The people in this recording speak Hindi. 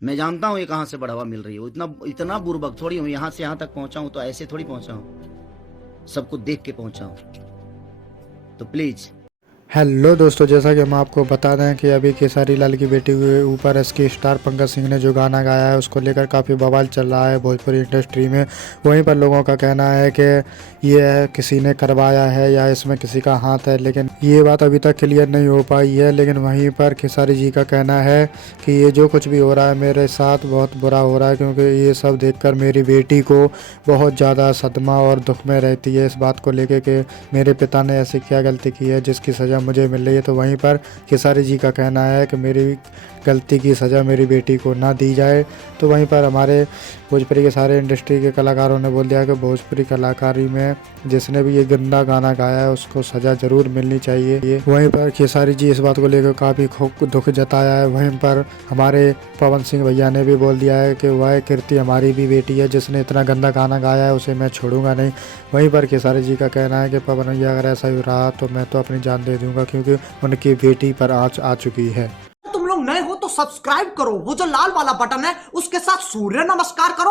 मैं जानता हूँ ये कहाँ से बढ़ावा मिल रही है। वो इतना इतना बुर्बक थोड़ी हूँ, यहाँ से यहाँ तक पहुंचा हूँ तो ऐसे थोड़ी पहुंचा हूँ, सबको देख के पहुंचा हूँ। तो प्लीज। हेलो दोस्तों, जैसा कि हम आपको बता दें कि अभी खेसारी लाल की बेटी के ऊपर एसके स्टार पंकज सिंह ने जो गाना गाया है उसको लेकर काफ़ी बवाल चल रहा है भोजपुरी इंडस्ट्री में। वहीं पर लोगों का कहना है कि ये किसी ने करवाया है या इसमें किसी का हाथ है, लेकिन ये बात अभी तक क्लियर नहीं हो पाई है। लेकिन वहीं पर खेसारी जी का कहना है कि ये जो कुछ भी हो रहा है मेरे साथ बहुत बुरा हो रहा है, क्योंकि ये सब देखकर मेरी बेटी को बहुत ज़्यादा सदमा और दुख में रहती है इस बात को लेकर कि मेरे पिता ने ऐसी क्या गलती की है जिसकी सज़ा मुझे मिल रही है। तो वहीं पर खेसारी जी का कहना है कि मेरी गलती की सज़ा मेरी बेटी को ना दी जाए। तो वहीं पर हमारे भोजपुरी के सारे इंडस्ट्री के कलाकारों ने बोल दिया कि भोजपुरी कलाकारी में जिसने भी ये गंदा गाना गाया है उसको सज़ा ज़रूर मिलनी चाहिए। वहीं पर खेसारी जी इस बात को लेकर काफ़ी दुख जताया है। वहीं पर हमारे पवन सिंह भैया ने भी बोल दिया है कि वह कीर्ति हमारी भी बेटी है, जिसने इतना गंदा गाना गाया है उसे मैं छोड़ूंगा नहीं। वहीं पर खेसारी जी का कहना है कि पवन भैया अगर ऐसा ही रहा तो मैं तो अपनी जान दे दूंगा, क्योंकि उनकी बेटी पर आँच आ चुकी है। तुम लोग नए हो तो सब्सक्राइब करो, वो जो लाल वाला बटन है उसके साथ सूर्य नमस्कार करो।